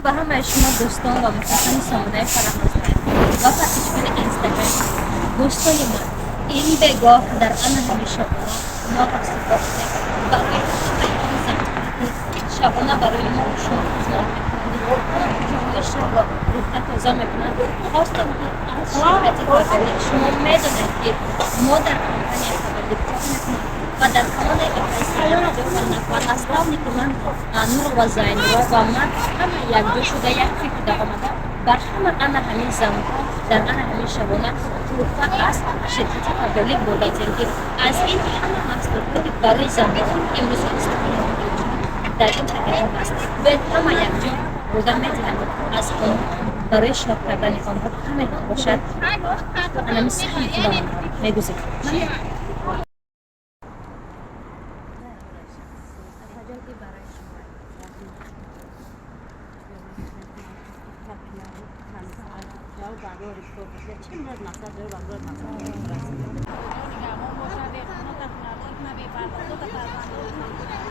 به همه شما دوستان و مخاطبان سامانه فراموش‌ناپذیر و پخشگاه اینستاگرام دوستان من این بگاه در آن همیشه ما استفاده برای همه زمانی شبانه برای ما شما خدمت می‌کنید جمله شما رو تقاضا می‌کنم خواستم که از شرکت خبری شما می‌دونید که ما در کمپانی خبری کار می‌کنیم و در کانال افسانه و نسلامی که من نور و زینرا و من همه یک دو شده یک فکر آمده بر همه همین زمان در همین شبانه توفق است شرکت خبری بولدیم که از این همه مسئولیت برای زمان امروز استفاده در این تقریبا است به همه یک جا بوده می‌تونم از اون برای شاب کردن آنها همه باشد انا مسیحی کنم می‌گذارم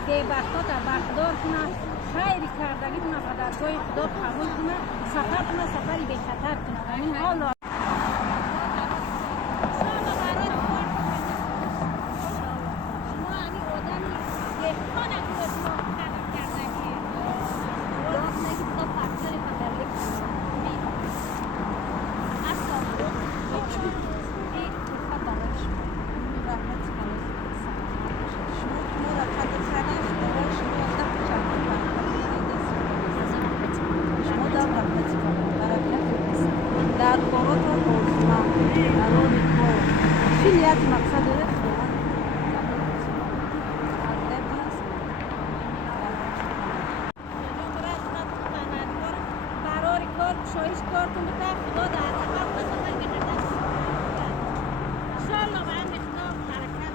که بختا تا بخدار کنه خیری کردگی کنه و در گوی خدا قبول کنه سفر کنه سفری به خطر کنه این حال در کارات روزمره برای کار چی نیت مقصد داره برای کار شایش کارتون بده خدا در سفر بسفر بهتر ان شاء الله به امر خدا برکت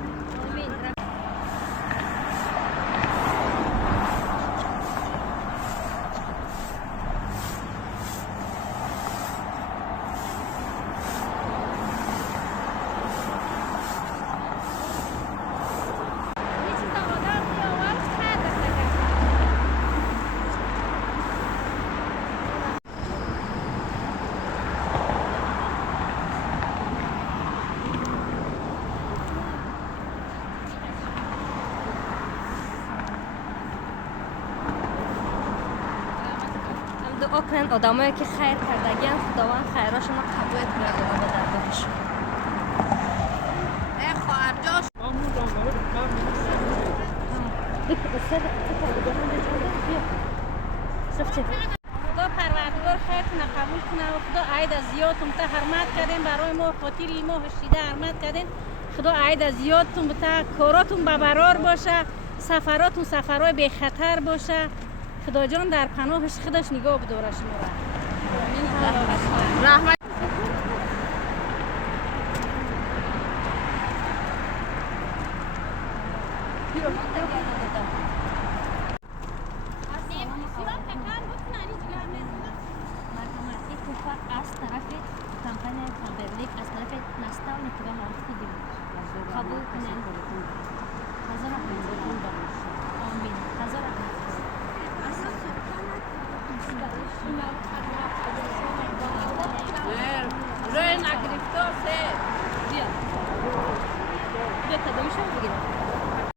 آمین دعا کنن آدمایی که خیر کردگی هم خداوند خیراشون رو قبول کنه و به درگاهشون خواهر جاش خدا پروردگار خیر کنه قبول کنه و خدا عید از زیادتون بته حرمت کردین برای ما خاطر ما هشیده حرمت کردین خدا عید از زیادتون بته کاراتون ببرار باشه سفراتون سفرهای بی خطر باشه خدا جان در پناهش خودش نگاه بداره شما را رحمت از طرف کمپانی خبرلیک از طرف نستان که به ما قبول کنن.